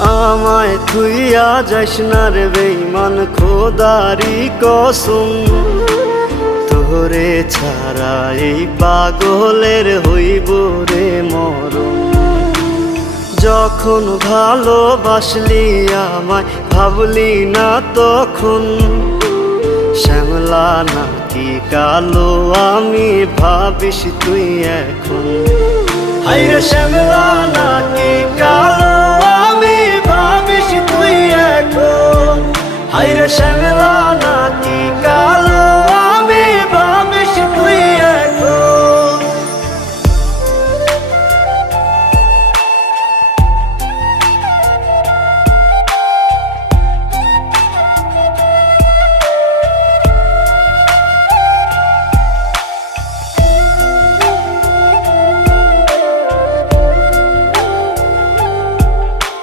আমায় থুইয়া যাস না রে বেঈমান, খোদারি কসম। তোরে ছাড়া এই পাগলের হইব রে মরণ। যখন ভালোবাসলি আমায় ভাবলি না তখন, শ্যামলা নাকি কালো আমি ভাবিস তুই এখন। হায়রে শ্যামলা নাকি কালো আমি ভাবিস তুই এখন। হায়রে